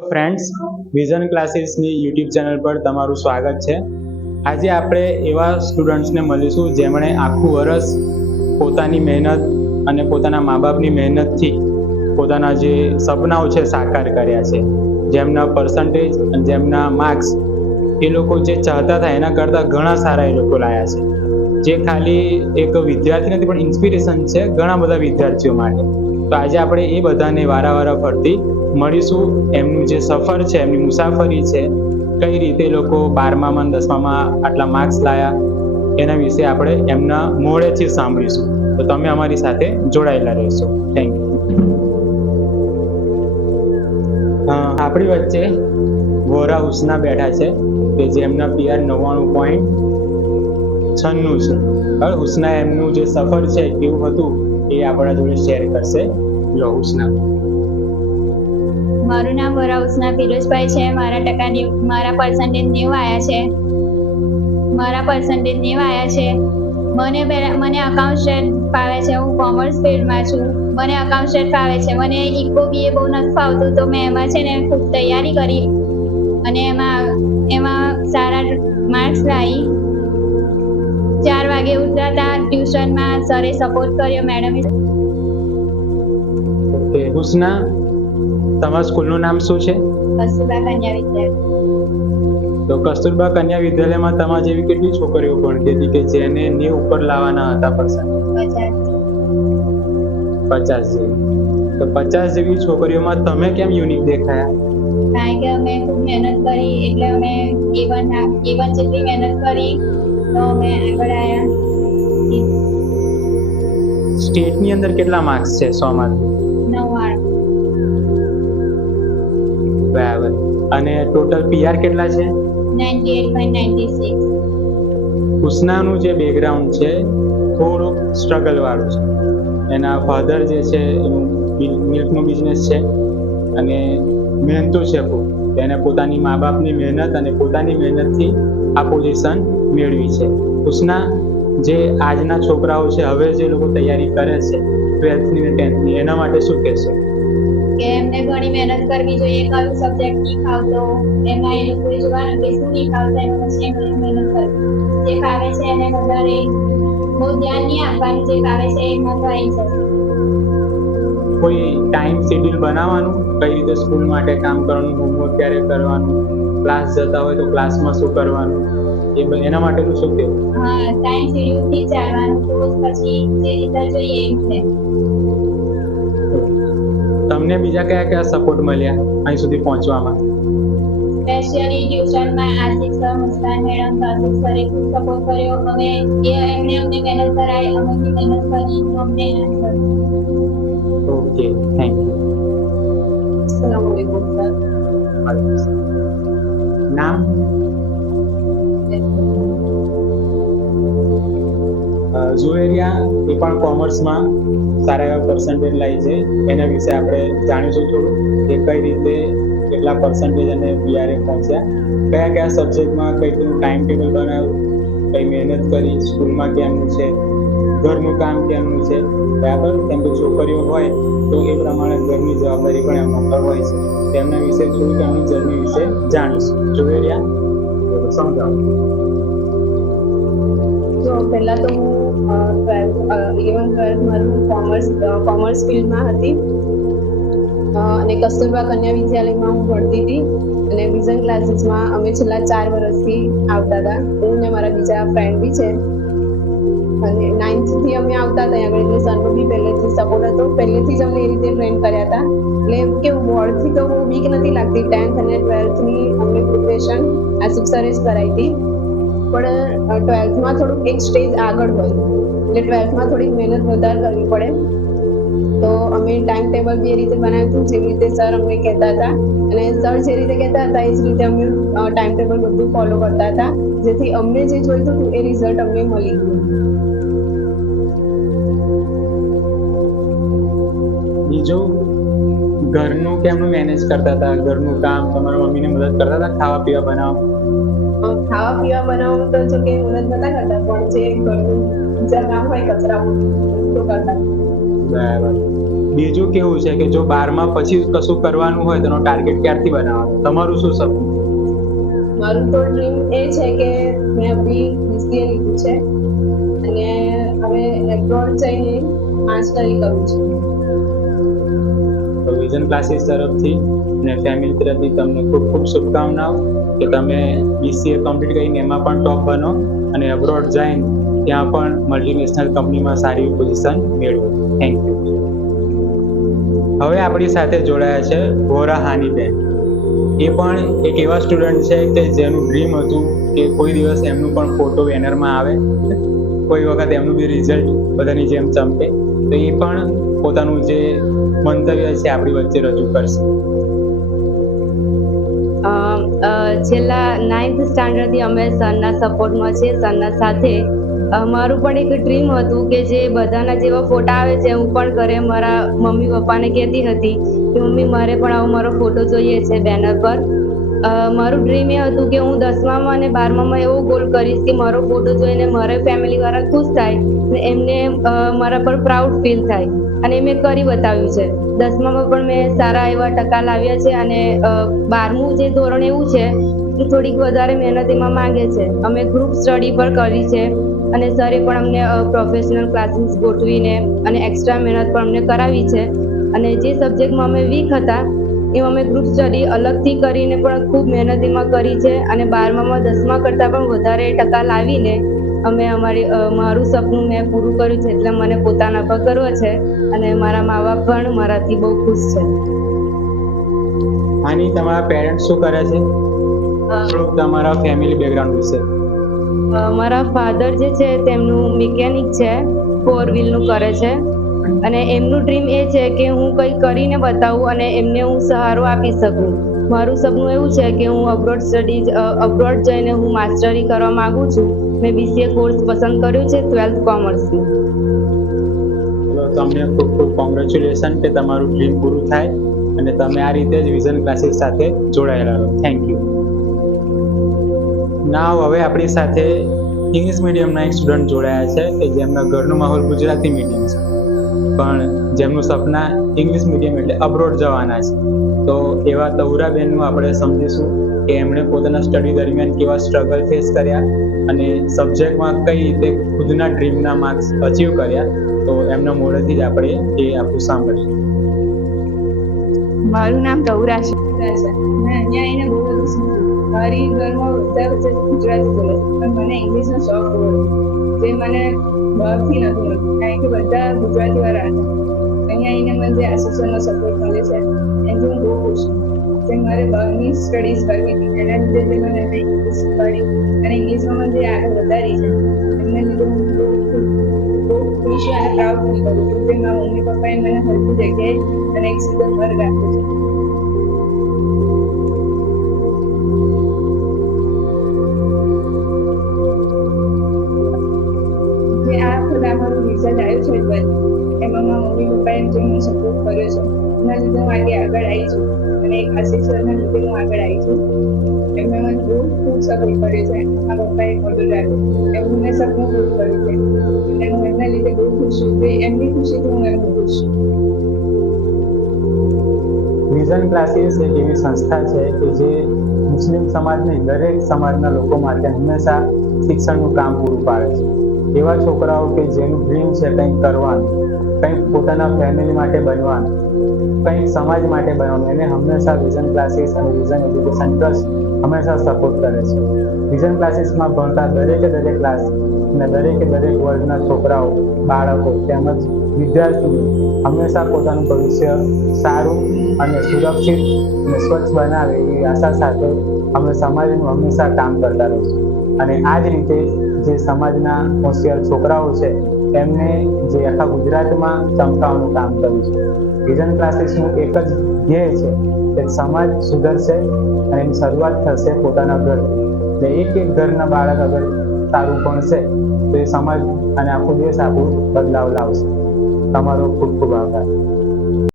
Friends, vision ક્લાસીસની YouTube channel પર તમારું સ્વાગત છે. આજે આપણે એવા સ્ટુડન્ટ્સને મળીશું જેમણે આખું વર્ષ પોતાની મહેનત અને પોતાના મા બાપની મહેનતથી પોતાના જે સપનાઓ છે સાકાર કર્યા છે. જેમના પર્સન્ટેજ અને જેમના માર્ક્સ એ લોકો જે ચાહતા હતા એના કરતાં ઘણા સારા એ લોકો લાયા છે. જે ખાલી એક વિદ્યાર્થી નથી પણ ઇન્સ્પિરેશન છે ઘણા બધા વિદ્યાર્થીઓ માટે. તો આજે આપણે એ બધાને વારા ફરતી મળીશું. એમનું જે સફર છે, એમની મુસાફરી છે, કઈ રીતે લોકો 12માં 10માં આટલા માર્ક્સ લાયા, એના વિશે આપણે એમના મોઢેથી સાંભળીશું. તો તમે અમારી સાથે જોડાયેલા રહેશો. Thank you. આપણી વચ્ચે વોરા હુસના બેઠા છે કે જેમના PR 99.96 છે. હવે હુસના એમનું જે સફર છે કેવું હતું એ આપણા જોડે શેર કરશે. લો હુસના. મારું નામ વોરા હુસના ફિરોઝભાઈ છે. મારા પર્સન્ટેજ 90 આવ્યા છે. મને અકાઉન્ટ ફાવે છે. હું કોમર્સ ફિલ્ડમાં છું. મને અકાઉન્ટ ફાવે છે. મને ઇકો BA બહુ નથી ફાવતું, તો મેં એમાં છે ને ખૂબ તૈયારી કરી અને એમાં સારા માર્ક્સ લાવી. 4 વાગે ઉઠતા ટ્યુશનમાં સરે સપોર્ટ કર્યો, મેડમે. ઓકે હુસના, તમારા સ્કૂલનું નામ શું છે? કસ્તુરબા કન્યા વિદ્યાલય. તો કસ્તુરબા કન્યા વિદ્યાલયમાં તમારા જેવી કેટલી છોકરીઓ ભણતી હતી કે જેને 90 ઉપર લાવવાના હતા પર્સન્ટેજ? 50 જેવી. તો 50 જેવી છોકરીઓમાં તમે કેમ યુનિક દેખાયા? કારણ કે અમે ખૂબ મહેનત કરી, એટલે અમે A1 જેટલી મહેનત કરી તો અમે આગળ આવ્યા. સ્ટેટની અંદર કેટલા માર્ક્સ છે 100 માંથી? 99. બરાબર. અને ટોટલ PR કેટલા છે? 98.96. હુસનાનું જે બેકગ્રાઉન્ડ છે થોડુંક સ્ટ્રગલ વાળું છે. એના ફાધર જે છે એનું મિલ્કનો બિઝનેસ છે અને મહેનતુ છે ખૂબ. એને પોતાની મા બાપની મહેનત અને પોતાની મહેનતથી આ પોઝિશન મેળવી છે. હુસના, જે આજના છોકરાઓ છે હવે જે લોકો તૈયારી કરે છે 12th અને 10th ની, એના માટે શું કહેશો? કે એમને ઘણી મહેનત કરવી જોઈએ. કયું સબ્જેક્ટ નહીં ફાવતો એમાં એ લોકોએ જોવાનું કે શું નહીં ફાવતું, એમાં પછી એમને મહેનત કરવી. જે ફાવે છે એને વધારે બહુ ધ્યાન નહીં આપવાનું, જે ફાવે છે એમાં તો આવી જશે. કોઈ ટાઈમ શેડ્યુલ બનાવવાનું, કઈ રીતે સ્કૂલ માટે કામ કરવાનું, હોમવર્ક ક્યારે કરવાનું, ક્લાસ જતા હોય તો ક્લાસમાં શું કરવાનું, એના માટેનું શું કહેવું? હા, ટાઈમ શેડ્યુલથી ચાલવાનું, તો પછી જે રીતે જોઈએ એ રીતે. તમને બીજા કયા સપોર્ટ મળ્યા અહીં સુધી પહોંચવામાં? સ્પેશિયલી ટ્યુશનમાં આશિષ સર, મુસ્કાન મેડમ, કાર્તિક સરે ખૂબ સપોર્ટ કર્યો. એમને અમને મહેનત કરાવી, અમે બી મહેનત કરી તો અમને આન્સર. Okay, thank you. અસ્સલામુઅલૈકુમ સર. નામ? ઝુવેરિયા એ પણ કોમર્સમાં સારા એવા પર્સન્ટેજ લાવી છે. એના વિશે આપણે જાણીશું થોડું કે કઈ રીતે કેટલા પર્સન્ટેજ અને PR પહોંચ્યા, કયા સબ્જેક્ટમાં કઈ રીતનું ટાઈમ ટેબલ બનાવ્યું, કઈ મહેનત કરી, સ્કૂલમાં કેમનું છે, ઘરનું કામ કેમનું છે. બરાબર, કેમ કે છોકરીઓ હોય તો એ પ્રમાણે ઘરની જવાબદારી પણ એમના પર હોય છે. તેમના વિશે થોડુંક એમની જર્ની વિશે જાણીશું. ઝુવેરિયા, સમજાવો. તો પહેલા તો હું 11th-12th મારું કોમર્સ ફિલ્ડમાં હતી અને કસ્તુરબા કન્યા વિદ્યાલયમાં હું ભણતી હતી. અને વિઝન ક્લાસીસમાં અમે છેલ્લા 4 વર્ષથી આવતા હતા. હું ને મારા બીજા ફ્રેન્ડ બી છે. અને 9th થી અમે આવતા હતા આગળ, એટલે સરનો બી પહેલેથી સપોર્ટ હતો. પહેલેથી જ અમને એ રીતે ટ્રેન કર્યા હતા. એટલે કેવું, બોર્ડથી તો બહુ બીક નથી લાગતી. 10th અને 12thની અમને પ્રિપરેશન આશિષ સરે જ કરાવી હતી. પણ 12thમાં થોડુંક એક સ્ટેજ આગળ હોય, એટલે 12thમાં થોડીક મહેનત વધારે કરવી પડે. તો અમે ટાઈમ ટેબલ બી એ રીતે બનાવ્યું હતું જેવી રીતે સર અમને કહેતા હતા. અને સર જે રીતે કહેતા હતા એ જ રીતે અમે ટાઈમ ટેબલ બધું ફોલો કરતા હતા, જેથી અમને જે જોઈતું હતું એ રિઝલ્ટ અમને મળી ગયું. બીજું, ઘરનું કેમનું મેનેજ કરતા હતા? ઘરનું કામ તમારા મમ્મીને મદદ કરતા હતા ખાવા પીવા બનાવવા? ખાવા પીવા બનાવવાનું તો જો કે મદદ નતા કરતા, પણ જે ઘરનું બીજા કામ હોય, કચરા તો કરતા. બરાબર. બીજું કેવું છે કે જો 12મા પછી કશું કરવાનું હોય તો એનો ટાર્ગેટ ક્યારથી બનાવવાનો? તમારું શું સપનું? મારું તો ડ્રીમ એ છે કે મેં અભી BCA લીધું છે અને હવે એબ્રોડ જઈને માસ્ટરી કરું છું. તો વિઝન ક્લાસીસ તરફથી અને ફેમિલી તરફથી તમને ખૂબ ખૂબ શુભકામનાઓ કે તમે BCA કમ્પ્લીટ કરીને એમાં પણ ટોપ બનો અને અબ્રોડ જઈને ત્યાં પણ મલ્ટીનેશનલ કંપનીમાં સારી પોઝિશન મેળવો. Thank you. હવે આપણી સાથે જોડાયા છે વોરા હાનીબેન. એ પણ એક એવા સ્ટુડન્ટ છે કે જેનું ડ્રીમ હતું કે કોઈ દિવસ એમનું પણ ફોટો બેનરમાં આવે, કોઈ વખત એમનું બી રિઝલ્ટ બધાની જેમ ચમકે. તો એ પણ પોતાનું જે મંતવ્ય છે આપણી વચ્ચે રજૂ કરશે. છેલ્લા 9th સ્ટાન્ડર્ડથી અમે સરના સપોર્ટમાં છીએ, સરના સાથે. મારું પણ એક ડ્રીમ હતું કે જે બધાના જેવા ફોટા આવે છે હું પણ ઘરે મારા મમ્મી પપ્પાને કહેતી હતી કે મમ્મી મારે પણ આવો મારો ફોટો જોઈએ છે બેનર પર. મારું ડ્રીમ એ હતું કે હું 10મામાં અને 12મામાં એવો ગોલ કરીશ કે મારો ફોટો જોઈને મારા ફેમિલી વાળા ખુશ થાય અને એમને મારા પર પ્રાઉડ ફીલ થાય, અને મેં કરી બતાવ્યું છે. 10મામાં પણ મેં સારા એવા ટકા લાવ્યા છે અને 12મું જે ધોરણ એવું છે કે થોડીક વધારે મહેનત એમાં માંગે છે. અમે ગ્રુપ સ્ટડી પણ કરી છે અને સરે પણ અમને પ્રોફેશનલ ક્લાસીસ ગોઠવીને અને એક્સ્ટ્રા મહેનત પણ અમને કરાવી છે. અને જે સબ્જેક્ટમાં અમે વીક હતા એમાં અમે ગ્રુપ સ્ટડી અલગથી કરીને પણ ખૂબ મહેનત એમાં કરી છે અને 12મામાં 10મા કરતાં પણ વધારે ટકા લાવીને અમે મારું સપનું મેં પૂરું કર્યું છે. એટલે મને પોતાના પર ગર્વ છે અને મારા મા બાપ પણ મારાથી બહુ ખુશ છે. આની તમારા પેરેન્ટ્સ શું કરે છે? થોડુંક તમારા ફેમિલી બેકગ્રાઉન્ડ વિશે. મારા ફાધર જે છે તેમનું મિકેનિક છે, 4 વ્હીલનું કરે છે અને એમનું ડ્રીમ એ છે કે હું કંઈ કરીને બતાવું અને એમને હું સહારો આપી શકું. મારું સપનું એવું છે કે હું અબ્રોડ જઈને હું માસ્ટરી કરવા માંગુ છું. મેં BCA કોર્સ પસંદ કર્યો છે 12th કોમર્સનું. તમને ખૂબ ખૂબ કોંગ્રેચ્યુલેશન કે તમારું ડ્રીમ પૂરું થાય અને તમે આ રીતે જ વિઝન ક્લાસીસ સાથે જોડાયેલા રહો. Thank you. નાવ હવે આપણી સાથે ઇંગ્લિશ મીડિયમના એક સ્ટુડન્ટ જોડાયા છે કે જેમના ઘરનો માહોલ ગુજરાતી મીડિયમ છે, પણ જેમનું સપના ઇંગ્લિશ મીડિયમ એટલે અબ્રોડ જવાના છે. તો એવા તૌરાબેનનું આપણે સમજીશું કે એમણે પોતાના સ્ટડી દરમિયાન કેવા સ્ટ્રગલ ફેસ કર્યા અને સબ્જેક્ટમાં કઈ રીતે ખુદના ડ્રીમના માર્ક્સ અચીવ કર્યા. તો એમના મોઢેથી જ આપણે એ આપણું સાંભળીએ. મારું નામ તૌરા છે. મેં અહીંયા આવીને બહુ બધું શીખ્યું. મારી ઘરમાં બધા વચ્ચે ગુજરાતી બોલે પણ મને ઇંગ્લિશનો શોખ બહુ હતો, જે મને બહારથી નહોતું મળતું કારણ કે બધા ગુજરાતીવાળા હતા. અહીંયા આવીને મને જે એસોસિએશનનો સપોર્ટ મળે છે એનાથી હું બહુ ખુશ છું. જે મારે બહારની સ્ટડીઝ કરવી હતી એના લીધે જે મને ઇંગ્લિશ શીખવાડી અને ઇંગ્લિશમાં મને જે આગળ વધારી છે એમને લીધે હું બહુ ખુશ અને પ્રાઉડ ફીલ કરું છું કે મારા મમ્મી પપ્પાએ મને હરકી જગ્યાએ અને એક સુંદર ઘર રાખ્યું છે. જે આ વખતે અમારું રિઝલ્ટ આવ્યું છે 12th, એમાં મારા મમ્મી પપ્પાએ જે મને સપોર્ટ કર્યો છે એના લીધે હું આગળ આવી છું અને એક આશીર્વાદના લીધે હું આગળ આવી છું. એમને મને બહુ ખૂબ સપોર્ટ કર્યો છે. મારા પપ્પાએ મોટું રાખ્યું, એમનું મેં સપનું પૂરું કર્યું છે અને હું એમના લીધે બહુ ખુશ છું. એમની ખુશીથી હું એમનું ખુશ છું. વિઝન ક્લાસીસ એક એવી સંસ્થા છે કે જે મુસ્લિમ સમાજની દરેક સમાજના લોકો માટે હંમેશા શિક્ષણનું કામ પૂરું પાડે છે. એવા છોકરાઓ કે જેનું ડ્રીમ છે કંઈક કરવાનું, કંઈક પોતાના ફેમિલી માટે બનવાનું, કંઈક સમાજ માટે બનવાનું, એને હંમેશા વિઝન ક્લાસીસ અને વિઝન એજ્યુકેશન ટ્રસ્ટ હંમેશા સપોર્ટ કરે છે. વિઝન ક્લાસીસમાં ભણતા દરેકે દરેક ક્લાસ અને દરેકે દરેક વર્ગના છોકરાઓ, બાળકો તેમજ વિદ્યાર્થીઓ હંમેશા પોતાનું ભવિષ્ય સારું અને સુરક્ષિત અને સ્વચ્છ બનાવે એવી આશા સાથે અમે સમાજનું હંમેશા કામ કરતા રહીશું. અને આ જ રીતે જે સમાજના હોશિયાર છોકરાઓ છે એમને જે આખા ગુજરાતમાં ચમકાવવાનું કામ કર્યું છે. વિઝન ક્લાસીસનું એક જ ધ્યેય છે કે સમાજ સુધરશે અને એની શરૂઆત થશે પોતાના ઘરથી. એટલે એક ઘરના બાળક અગર સારું ભણશે તો એ સમાજ અને આખો દેશ આપણું બદલાવ લાવશે. તમારો ખૂબ ખૂબ આભાર.